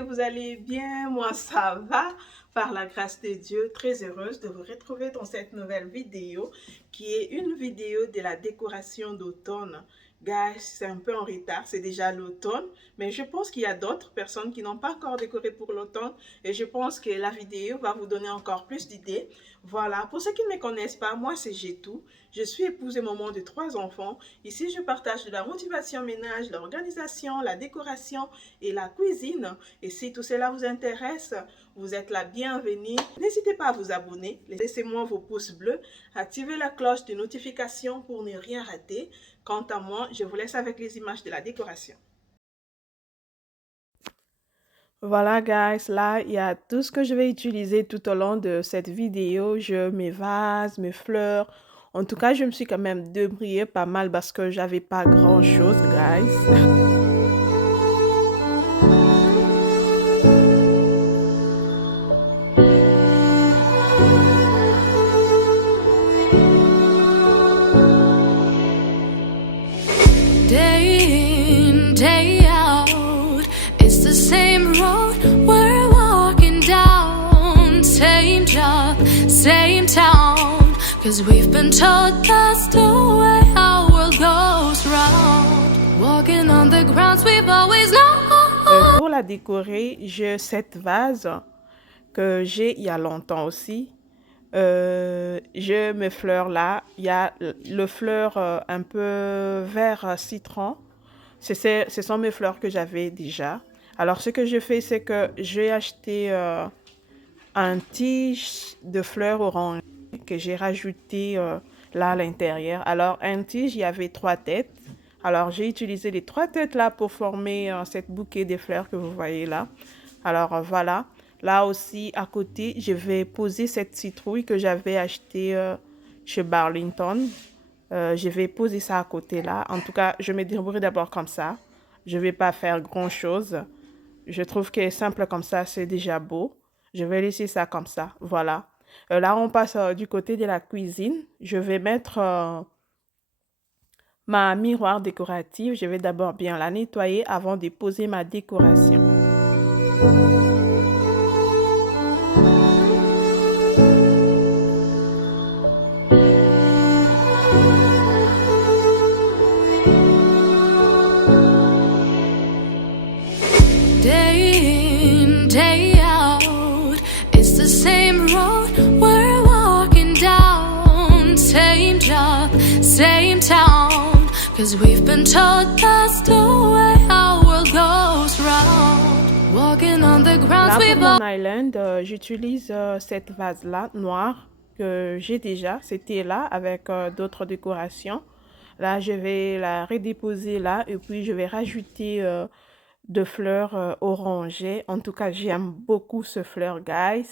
que vous allez bien. Moi, ça va. Par la grâce de Dieu, très heureuse de vous retrouver dans cette nouvelle vidéo qui est une vidéo de la décoration d'automne. Guys, c'est un peu en retard, c'est déjà l'automne, mais je pense qu'il y a d'autres personnes qui n'ont pas encore décoré pour l'automne et je pense que la vidéo va vous donner encore plus d'idées. Voilà, pour ceux qui ne me connaissent pas, moi c'est Gétou. Je suis épouse et maman de 3 enfants. Ici, je partage de la motivation ménage, l'organisation, la décoration et la cuisine. Et si tout cela vous intéresse, vous êtes la bienvenue. N'hésitez pas à vous abonner, laissez-moi vos pouces bleus, activez la cloche de notification pour ne rien rater. Quant à moi, je vous laisse avec les images de la décoration. Voilà guys, là il y a tout ce que je vais utiliser tout au long de cette vidéo. Mes vases, mes fleurs. En tout cas, je me suis quand même débrouillée pas mal parce que j'avais pas grand chose guys. Day in, day out, it's the same road we're walking down. Same job, same town, 'cause we've been told that's the way our world goes round. Walking on the grounds we've always known. Pour la décorer, j'ai cette vase que j'ai il y a longtemps aussi. J'ai mes fleurs là. Il y a le fleur un peu vert citron. Ce sont mes fleurs que j'avais déjà. Alors, ce que je fais, c'est que j'ai acheté un tige de fleurs orange que j'ai rajouté là à l'intérieur. Alors, un tige, il y avait 3 têtes. Alors, j'ai utilisé les 3 têtes là pour former cette bouquet de fleurs que vous voyez là. Alors, voilà. Là aussi, à côté, je vais poser cette citrouille que j'avais achetée chez Burlington. Je vais poser ça à côté là. En tout cas, je me débrouille d'abord comme ça. Je ne vais pas faire grand-chose. Je trouve que simple comme ça, c'est déjà beau. Je vais laisser ça comme ça. Voilà. Là, on passe du côté de la cuisine. Je vais mettre ma miroir décorative. Je vais d'abord bien la nettoyer avant de poser ma décoration. Day in, day out, it's the same road we're walking down. Same job, same town, 'cause we've been told that's the way our world goes round. Walking on the grounds Là, we've pour mon island, j'utilise cette vase-là, noire, que j'ai déjà. C'était là avec d'autres décorations. Là, je vais la redéposer là et puis je vais rajouter de fleurs orangées. En tout cas, j'aime beaucoup ce fleur, guys.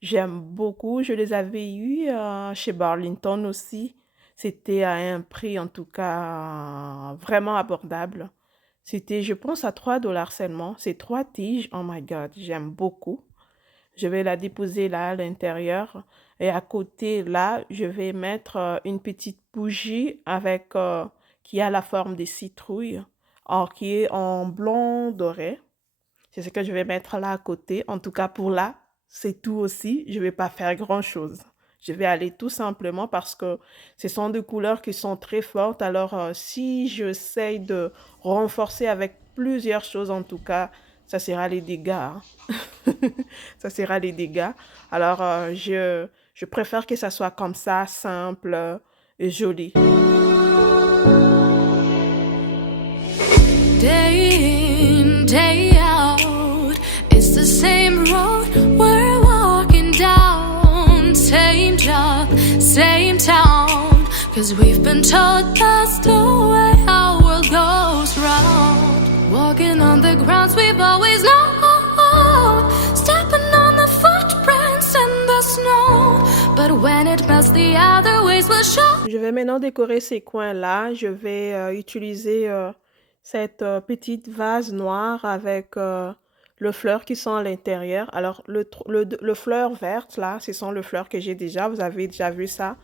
J'aime beaucoup. Je les avais eues chez Burlington aussi. C'était à un prix, en tout cas, vraiment abordable. C'était, je pense, à 3 dollars seulement. C'est 3 tiges. Oh my God, j'aime beaucoup. Je vais la déposer là à l'intérieur. Et à côté, là, je vais mettre une petite bougie avec, qui a la forme des citrouilles, qui est en blanc doré. C'est ce que je vais mettre là à côté. En tout cas, pour là, c'est tout aussi. Je ne vais pas faire grand-chose. Je vais aller tout simplement parce que ce sont des couleurs qui sont très fortes. Alors, si j'essaye de renforcer avec plusieurs choses, en tout cas, ça sera les dégâts. Hein. Ça sera les dégâts. Alors, je préfère que ça soit comme ça, simple et joli. Day in, day out, it's the same road we're walking down. Same job, same town, 'cause we've been told that's the way our world goes round. Walking on the grounds we've always known, stepping on the footprints in the snow. But when it melts, the other ways will show. Je vais maintenant décorer ces coins-là. Je vais utiliser cette petite vase noire avec le fleur qui sont à l'intérieur. Alors, le fleur verte, là, ce sont les fleurs que j'ai déjà. Vous avez déjà vu ça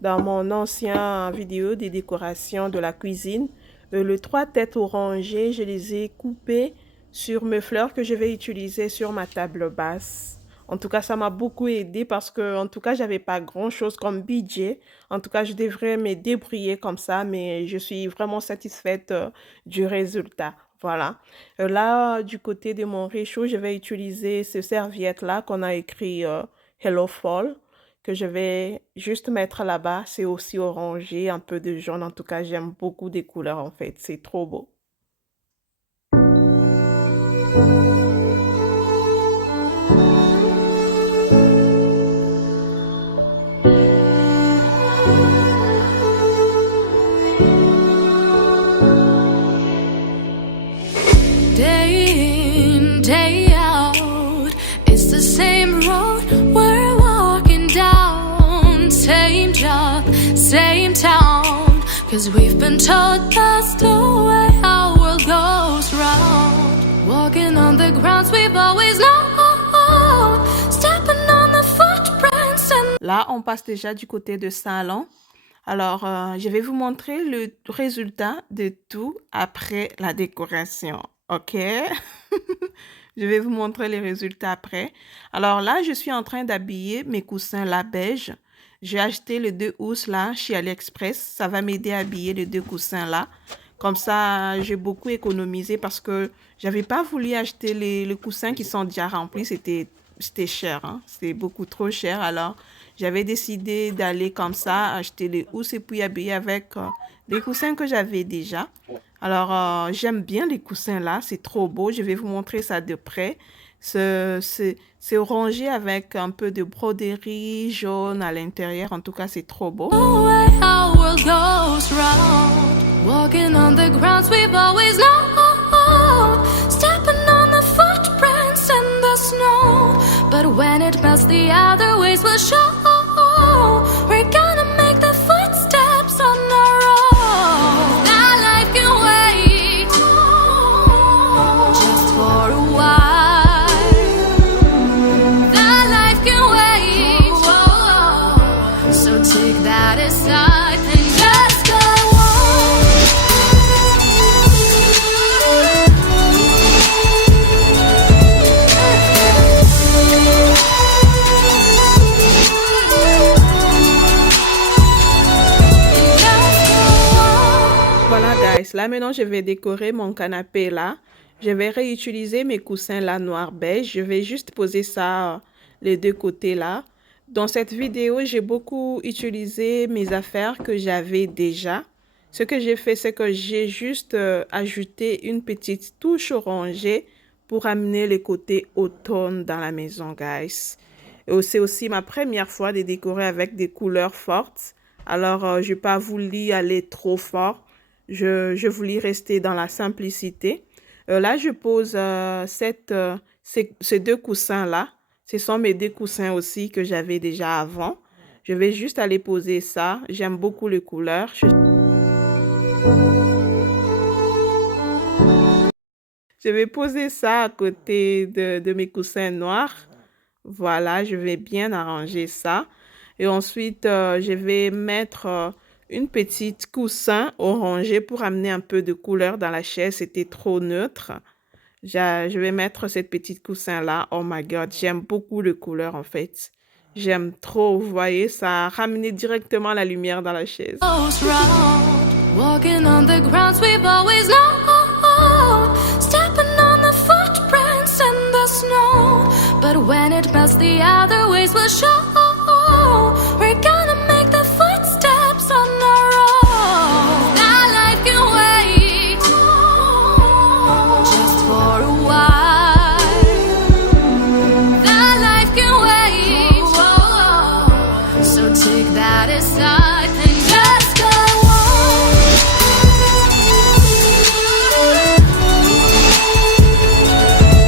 dans mon ancien vidéo des décorations de la cuisine. Les 3 têtes orangées, je les ai coupées sur mes fleurs que je vais utiliser sur ma table basse. En tout cas, ça m'a beaucoup aidé parce que, en tout cas, j'avais pas grand-chose comme budget. En tout cas, je devrais me débrouiller comme ça, mais je suis vraiment satisfaite du résultat. Voilà. Là, du côté de mon réchaud, je vais utiliser ces serviettes-là qu'on a écrit Hello Fall, que je vais juste mettre là-bas. C'est aussi orangé, un peu de jaune. En tout cas, j'aime beaucoup des couleurs en fait. C'est trop beau. Day in, day out, it's the same road we're walking down. Same job, same town, 'cause we've been told that's the way our world goes round. Walking on the grounds we've always known, stepping on the footprints and... Là, on passe déjà du côté de salon. Alors, je vais vous montrer le résultat de tout après la décoration. OK? Je vais vous montrer les résultats après. Alors là, je suis en train d'habiller mes coussins là beige. J'ai acheté les 2 housses là chez AliExpress. Ça va m'aider à habiller les 2 coussins là. Comme ça, j'ai beaucoup économisé parce que j'avais pas voulu acheter les coussins qui sont déjà remplis. C'était cher, hein? C'était beaucoup trop cher. Alors, j'avais décidé d'aller comme ça, acheter les housses et puis habiller avec les coussins que j'avais déjà. Alors, j'aime bien les coussins là, c'est trop beau. Je vais vous montrer ça de près. C'est orangé avec un peu de broderie jaune à l'intérieur. En tout cas, c'est trop beau. Walking on the grounds we've always known, stepping on the footprints in the snow. But when it melts, the other ways will show. We're gonna make the footsteps on our own. That life can wait just for a while. That life can wait, so take that aside and just go on. Voilà, guys. Là, maintenant, je vais décorer mon canapé là. Je vais réutiliser mes coussins là noir beige. Je vais juste poser ça les 2 côtés là. Dans cette vidéo, j'ai beaucoup utilisé mes affaires que j'avais déjà. Ce que j'ai fait, c'est que j'ai juste ajouté une petite touche orangée pour amener les côtés automne dans la maison, guys. Et c'est aussi ma première fois de décorer avec des couleurs fortes. Alors, je n'ai pas voulu aller trop fort. Je voulais rester dans la simplicité. Là, je pose ces 2 coussins-là. Ce sont mes 2 coussins aussi que j'avais déjà avant. Je vais juste aller poser ça. J'aime beaucoup les couleurs. Je vais poser ça à côté de mes coussins noirs. Voilà, je vais bien arranger ça. Et ensuite, je vais mettre une petite coussin orangé pour amener un peu de couleur dans la chaise. C'était trop neutre. Je vais mettre cette petite coussin là. Oh my God, j'aime beaucoup les couleurs en fait. J'aime trop, vous voyez, ça a ramené directement la lumière dans la chaise. Walking on the grounds we've always known, stepping on the footprints in the snow. But when it melts, the other ways will show. We're gonna make the footsteps on our own. That life can wait just for a while. That life can wait, so take that aside and just go on.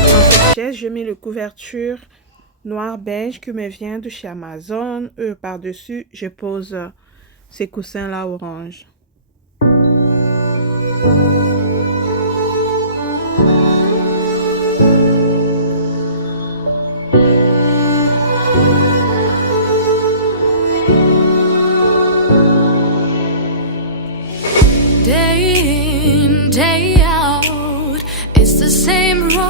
Dans cette chaise, je mets le couverture noir beige qui me vient de chez Amazon. Par-dessus, je pose ces coussins-là orange. Day in, day out, it's the same road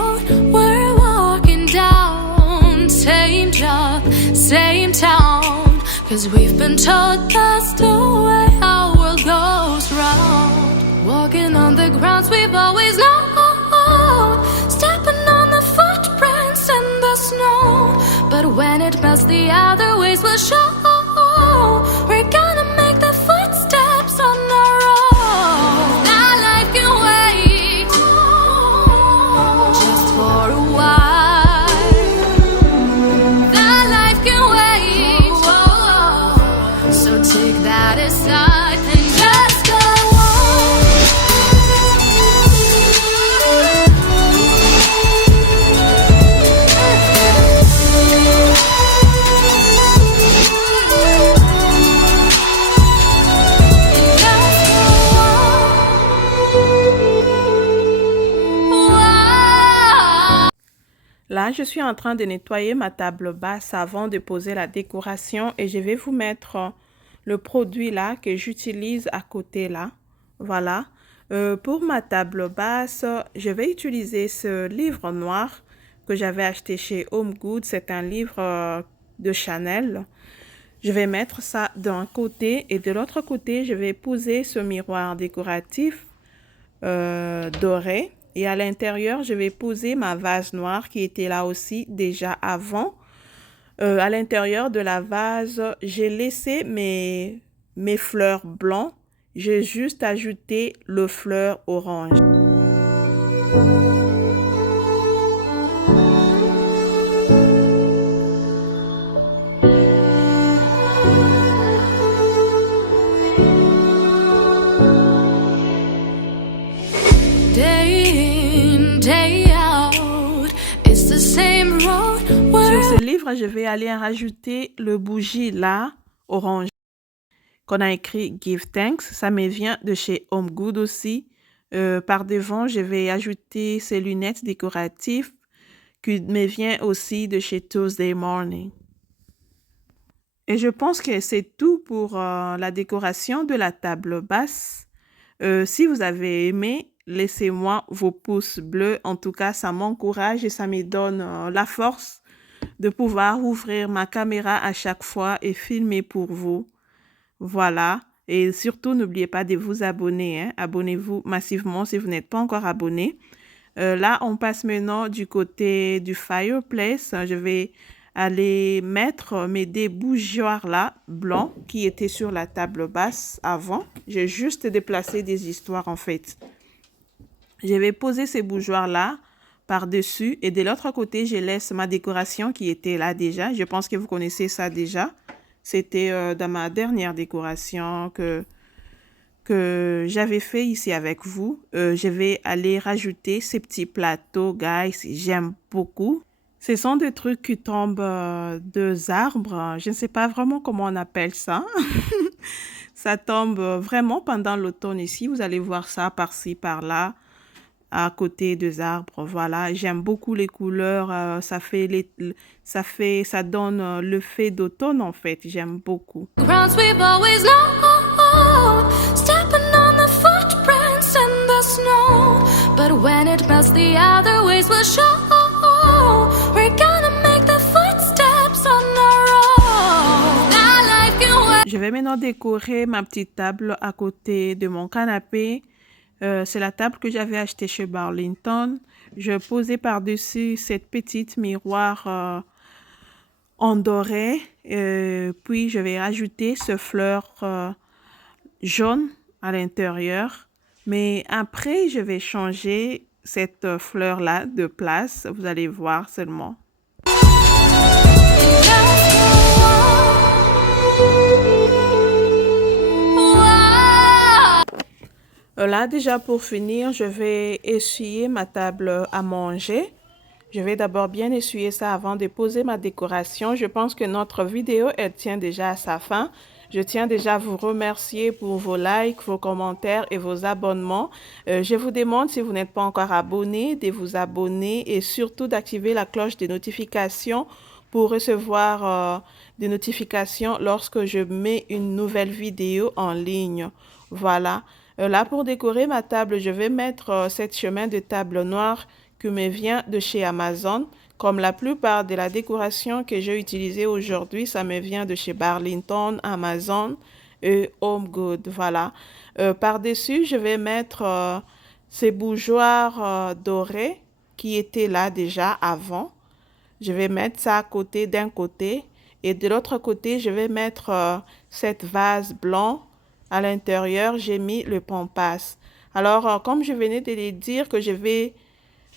job, same town. 'Cause we've been told that's the way our world goes round. Walking on the grounds we've always known, stepping on the footprints in the snow. But when it melts, the other ways will show. We're gonna make the footsteps on our own. Now life can wait just for a while. Now life can wait, so take that aside and just go on. Là, je suis en train de nettoyer ma table basse avant de poser la décoration et je vais vous mettre le produit là que j'utilise à côté là. Voilà. Pour ma table basse, je vais utiliser ce livre noir que j'avais acheté chez Home Goods. C'est un livre de Chanel. Je vais mettre ça d'un côté et de l'autre côté, je vais poser ce miroir décoratif doré. Et à l'intérieur, je vais poser ma vase noire qui était là aussi déjà avant. À l'intérieur de la vase, j'ai laissé mes fleurs blancs. J'ai juste ajouté le fleur orange. Sur ce livre, je vais aller rajouter le bougie là, orange, qu'on a écrit Give Thanks. Ça me vient de chez Home Goods aussi. Par devant, je vais ajouter ces lunettes décoratives qui me vient aussi de chez Tuesday Morning. Et je pense que c'est tout pour la décoration de la table basse. Si vous avez aimé, laissez-moi vos pouces bleus. En tout cas, ça m'encourage et ça me donne la force de pouvoir ouvrir ma caméra à chaque fois et filmer pour vous. Voilà. Et surtout, n'oubliez pas de vous abonner. Hein. Abonnez-vous massivement si vous n'êtes pas encore abonné. Là, on passe maintenant du côté du fireplace. Je vais aller mettre mes débouchoirs là, blancs, qui étaient sur la table basse avant. J'ai juste déplacé des histoires en fait. Je vais poser ces bougeoirs là par-dessus et de l'autre côté, je laisse ma décoration qui était là déjà. Je pense que vous connaissez ça déjà. C'était dans ma dernière décoration que j'avais fait ici avec vous. Je vais aller rajouter ces petits plateaux, guys. J'aime beaucoup. Ce sont des trucs qui tombent des arbres. Je ne sais pas vraiment comment on appelle ça. Ça tombe vraiment pendant l'automne ici. Vous allez voir ça par-ci, par-là, à côté des arbres. Voilà, j'aime beaucoup les couleurs. Ça donne le fait d'automne en fait. J'aime beaucoup. But when it melts, the other ways will show. We're gonna make the footsteps on our own. Now life can wait. Je vais maintenant décorer ma petite table à côté de mon canapé. C'est la table que j'avais achetée chez Burlington. Je posais par-dessus cette petite miroir en doré. Puis je vais rajouter ce fleur jaune à l'intérieur. Mais après, je vais changer cette fleur-là de place. Vous allez voir seulement. Là, déjà pour finir, je vais essuyer ma table à manger. Je vais d'abord bien essuyer ça avant de poser ma décoration. Je pense que notre vidéo, elle tient déjà à sa fin. Je tiens déjà à vous remercier pour vos likes, vos commentaires et vos abonnements. Je vous demande, si vous n'êtes pas encore abonné, de vous abonner et surtout d'activer la cloche des notifications pour recevoir des notifications lorsque je mets une nouvelle vidéo en ligne. Voilà. Là, pour décorer ma table, je vais mettre cette chemin de table noire qui me vient de chez Amazon. Comme la plupart de la décoration que j'ai utilisée aujourd'hui, ça me vient de chez Burlington, Amazon et Home Good. Voilà. Par-dessus, je vais mettre ces bougeoirs dorés qui étaient là déjà avant. Je vais mettre ça à côté d'un côté et de l'autre côté, je vais mettre cette vase blanc. À l'intérieur, j'ai mis le pampas. Alors, comme je venais de le dire que je vais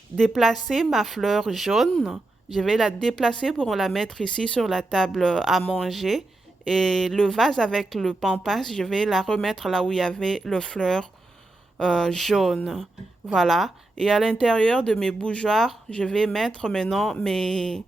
déplacer ma fleur jaune, je vais la déplacer pour la mettre ici sur la table à manger. Et le vase avec le pampas, je vais la remettre là où il y avait le fleur jaune. Voilà. Et à l'intérieur de mes bougeoirs, je vais mettre maintenant mes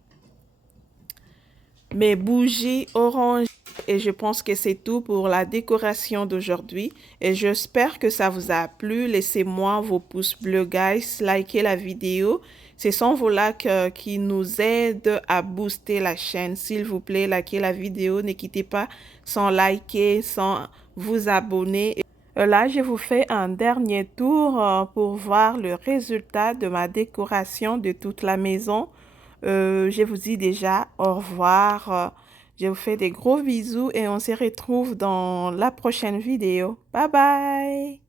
bougies orange. Et je pense que c'est tout pour la décoration d'aujourd'hui. Et j'espère que ça vous a plu. Laissez-moi vos pouces bleus, guys. Likez la vidéo. Ce sont vos likes qui nous aident à booster la chaîne. S'il vous plaît, likez la vidéo. Ne quittez pas sans liker, sans vous abonner. Là, je vous fais un dernier tour pour voir le résultat de ma décoration de toute la maison. Je vous dis déjà au revoir. Je vous fais des gros bisous et on se retrouve dans la prochaine vidéo. Bye bye!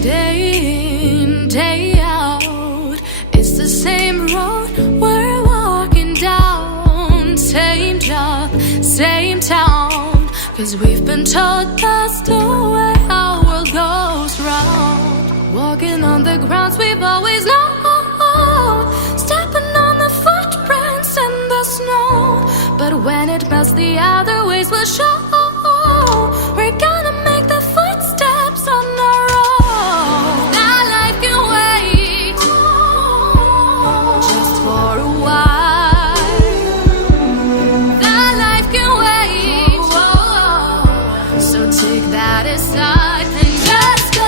Day in, day out, it's the same road we're walking down. Same job, same town, 'cause we've been told that's the way our world goes round. Walking on the grounds we've always known, stepping on the footprints in the snow. But when it melts, the other ways will show. We're gonna make the footsteps on our own. Now life can wait just for a while. That life can wait, so take that aside and just go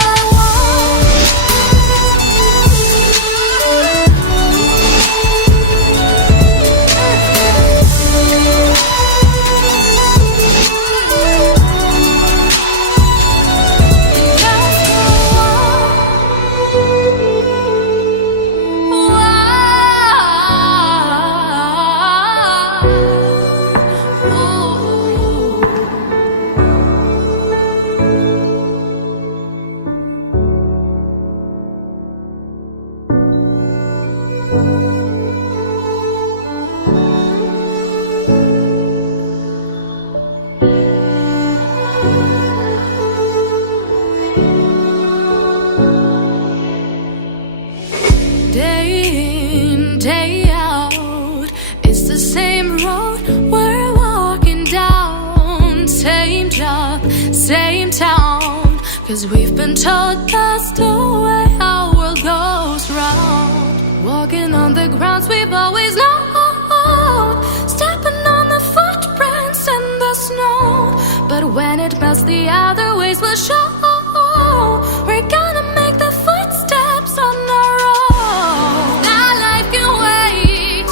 day in, day out, it's the same road we're walking down. Same job, same town, 'cause we've been told that's the way our world goes round. Walking on the grounds we've always known, stepping on the footprints in the snow. But when it melts, the other ways will show. We're gonna make the footsteps on our own. Now life can wait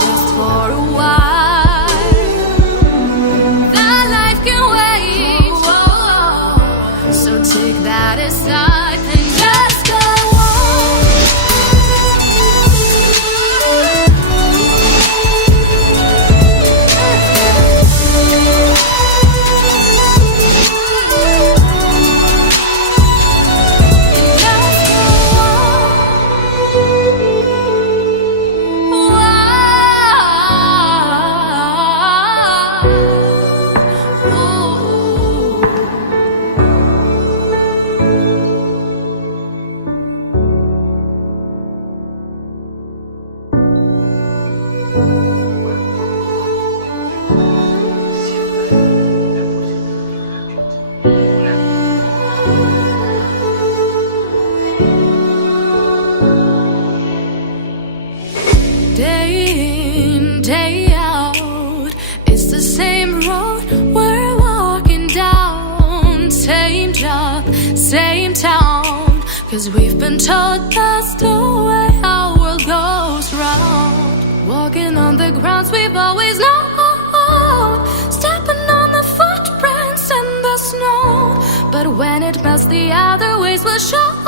just for a while. That life can wait, so take that aside and just go day in, day out, it's the same road we're walking down. Same job, same town, 'cause we've been told that's the way our world goes. goes round. Walking on the grounds we've always known, stepping on the footprints in the snow. But when it melts, the other ways will show.